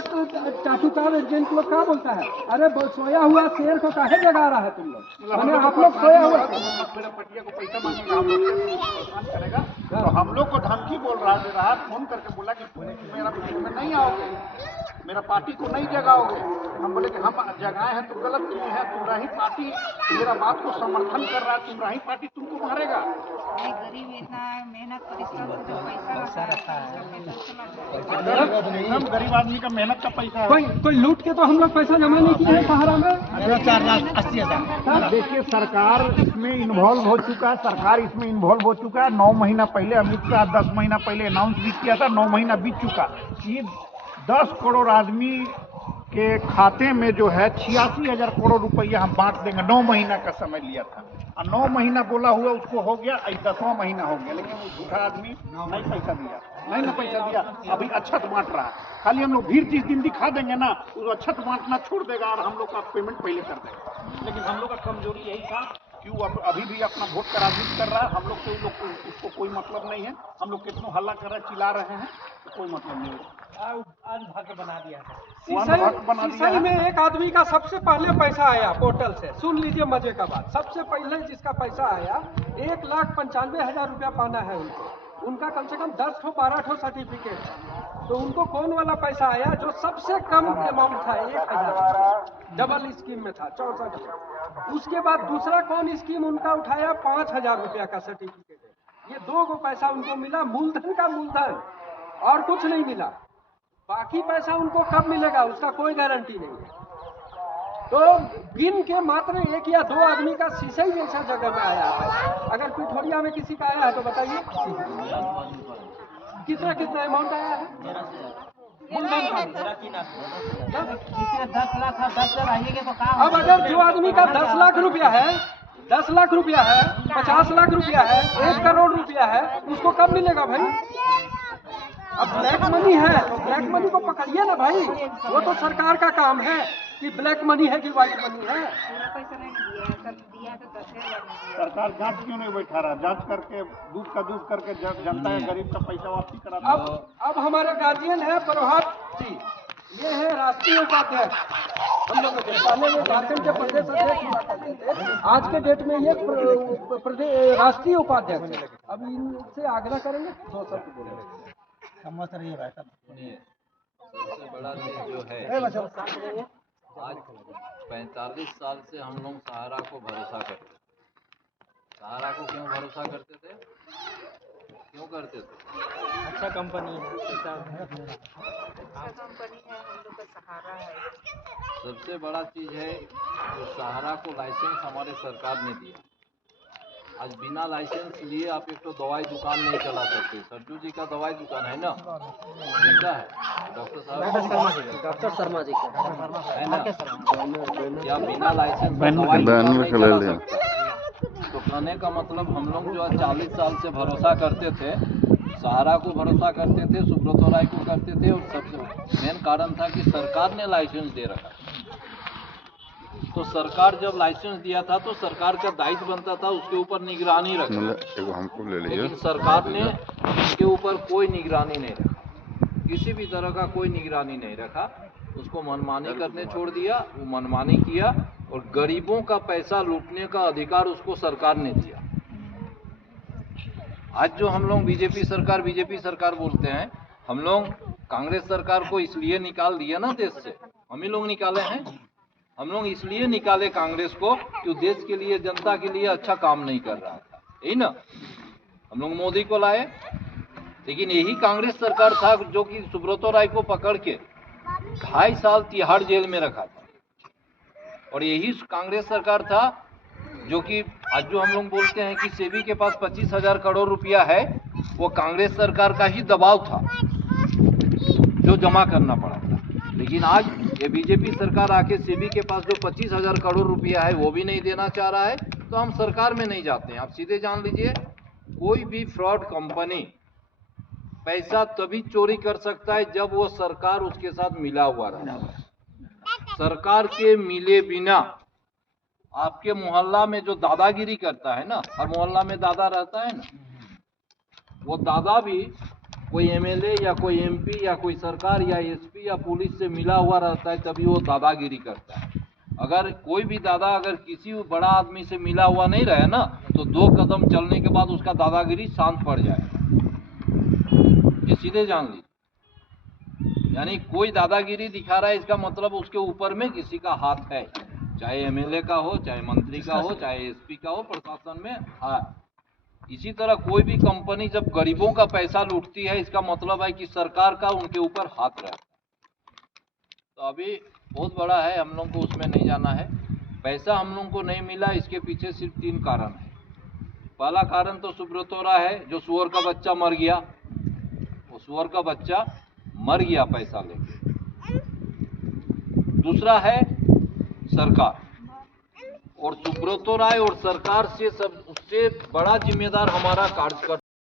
चाटुकार agent लोग क्या बोलता है, अरे सोया हुआ शेर को काहे जगा रहा है तुम लोग, मैंने आप लोग सोया हुआ मेरा पटिया को पैसा मांगेगा, हम लोग से परेशान करेगा, तो हम लोग को धमकी बोल रहा दे रहा, फोन करके बोला कि तुम मेरा मीटिंग में नहीं आओगे, मेरा पार्टी को नहीं जगाओगे। हम बोले कि हम जगाए हैं तो गलत किए हैं, तुम्हारा ही पार्टी मेरा बात को समर्थन कर रहा है, तुम्हारा ही पार्टी तुमको मारेगा। गरीब इतना मेहनत परिश्रम से जो पैसा रहता है एकदम गरीब आदमी का मेहनत का पैसा है। कोई लूट के तो हम लोग पैसा जमा नहीं किए हैं सहारा में। 4,80,000। देखिए सरकार इसमें इन्वॉल्व हो चुका है, सरकार इसमें इन्वॉल्व हो चुका है। 9 महीना पहले अमित शाह 10 महीना पहले अनाउंस भी किया था, 9 महीना बीत चुका। ये 10 करोड़ आदमी के खाते में जो है 86,000 करोड़ रुपया हम बांट देंगे। 9 महीना का समय लिया था और 9 महीना बोला हुआ उसको हो गया, 10वां महीना हो गया, लेकिन वो झूठा आदमी नहीं पैसा दिया, नहीं ना पैसा दिया। अभी अच्छत बांट रहा है, खाली हम लोग भीड़ जिस दिन दिखा देंगे ना वो अच्छत बांटना छोड़ देगा और हम लोग का पेमेंट पहले कर देगा। लेकिन हम लोग का कमजोरी यही था कि वो अभी भी अपना वोट का राजनीति कर रहा है। हम लोग को उसको कोई मतलब नहीं है। हम लोग कितना हल्ला कर रहे चिल्ला रहे हैं तो कोई मतलब नहीं है। अनभद्र बना दिया है। सिसई में एक आदमी का सबसे पहले पैसा आया पोर्टल से, सुन लीजिए मजे का बात, सबसे पहले जिसका पैसा आया 1,95,000 रुपया पाना है उनको। उनका कम से कम 10 ठो 12 ठो सर्टिफिकेट है, तो उनको कौन वाला पैसा आया जो सबसे कम अमाउंट था 1,000, डबल स्कीम में था 64। उसके बाद दूसरा कौन स्कीम उनका उठाया 5,000 रुपया का सर्टिफिकेट है। ये 2 गो पैसा उनको मिला, मूलधन का मूलधन, और कुछ नहीं मिला। बाकी पैसा उनको कब मिलेगा उसका कोई गारंटी नहीं है। तो गिन के मात्र 1 या 2 आदमी का सिसई जैसा जगह में आया है। अगर पिठोरिया में किसी का आया है तो बताइए कितना कितना अमाउंट आया है। अब अगर जो आदमी का 10 लाख रुपया है, 10 लाख रुपया है, 50 लाख रुपया है, 1 करोड़ रुपया है, उसको कब मिलेगा भाई। अब ब्लैक मनी है तो ब्लैक मनी को पकड़िए ना भाई, वो तो सरकार का काम है कि ब्लैक मनी है कि व्हाइट मनी है। सरकार जांच क्यों नहीं बैठा रहा, जांच करके दूध का दूध करके जनता या गरीब का पैसा वापसी करा। अब हमारे गार्जियन है प्रभात जी, ये है राष्ट्रीय उपाध्यक्ष। हम लोग पहले ये झारखंड के प्रदेश अध्यक्ष हुआ करते थे, आज के डेट में ये राष्ट्रीय उपाध्यक्ष है। अब इनसे आग्रह करेंगे 2 शब्द बोलेंगे। सबसे बड़ा चीज जो है, आज 45 साल से हम लोग सहारा को भरोसा करते। सहारा को क्यों भरोसा करते थे, क्यों करते थे? अच्छा कंपनी है, अच्छा कंपनी है, हम लोग का सहारा है। सबसे बड़ा चीज है जो सहारा को लाइसेंस हमारे सरकार ने दिया। आज बिना लाइसेंस लिए आप एक तो दवाई दुकान नहीं चला सकते। सरजू जी का दवाई दुकान है ना, जिंदा है डॉक्टर शर्मा जी है ना, या बिना लाइसेंस दवाई दुकान नहीं चला सकता। तो कहने का मतलब हम लोग जो 40 साल से भरोसा करते थे, सहारा को भरोसा करते थे, सुब्रत राय को करते थे, और सबसे मेन कारण था कि सरकार ने लाइसेंस दे रखा। तो सरकार जब लाइसेंस दिया था तो सरकार का दायित्व बनता था उसके ऊपर निगरानी रखना, लेकिन सरकार ने उसके ऊपर कोई निगरानी नहीं रखा, किसी भी तरह का कोई निगरानी नहीं रखा। उसको मनमानी करने छोड़ दिया, वो मनमानी किया और गरीबों का पैसा लूटने का अधिकार उसको सरकार ने दिया। आज जो हम लोग बीजेपी सरकार बोलते हैं, हम लोग कांग्रेस सरकार को इसलिए निकाल दिया ना देश से, हम ही लोग निकाले हैं। हम लोग इसलिए निकाले कांग्रेस को कि देश के लिए, जनता के लिए अच्छा काम नहीं कर रहा था, यही ना। हम लोग मोदी को लाए, लेकिन यही कांग्रेस सरकार था जो कि सुब्रत राय को पकड़ के 2.5 साल तिहाड़ जेल में रखा था, और यही कांग्रेस सरकार था जो कि आज जो हम लोग बोलते हैं कि सेबी के पास 25,000 करोड़ रुपया है, वो कांग्रेस सरकार का ही दबाव था जो जमा करना पड़ा था। लेकिन आज ये बीजेपी सरकार आके सेबी के पास जो 25,000 करोड़ रुपया है वो भी नहीं देना चाह रहा है, तो हम सरकार में नहीं जाते हैं। आप सीधे जान लीजिए, कोई भी फ्रॉड कंपनी पैसा तभी चोरी कर सकता है जब वो सरकार उसके साथ मिला हुआ रहता है। सरकार के मिले बिना आपके मोहल्ला में जो दादागिरी करता है ना, हर मोहल्ला में दादा रहता है ना, वो दादा भी कोई एमएलए या कोई एमपी या कोई सरकार या एसपी या पुलिस से मिला हुआ रहता है तभी वो दादागिरी करता है। अगर कोई भी दादा अगर किसी बड़ा आदमी से मिला हुआ नहीं रहे ना, तो 2 कदम चलने के बाद उसका दादागिरी शांत पड़ जाएगा, ये सीधे जान लीजिए। यानी कोई दादागिरी दिखा रहा है, इसका मतलब उसके ऊपर में किसी का हाथ है, चाहे एमएलए का हो, चाहे मंत्री का हो, चाहे एसपी का हो, प्रशासन में है। इसी तरह कोई भी कंपनी जब गरीबों का पैसा लूटती है, इसका मतलब है कि सरकार का उनके ऊपर हाथ रहता है। तो अभी बहुत बड़ा है, हम लोग को उसमें नहीं जाना है। पैसा हम लोग को नहीं मिला, इसके पीछे सिर्फ 3 कारण है। पहला कारण तो सुब्रतो राय है, जो सुअर का बच्चा मर गया, वो सुअर का बच्चा मर गया पैसा लेके। दूसरा है सरकार, और सुब्रतो राय और सरकार से सब उससे बड़ा जिम्मेदार हमारा कार्यकर्ता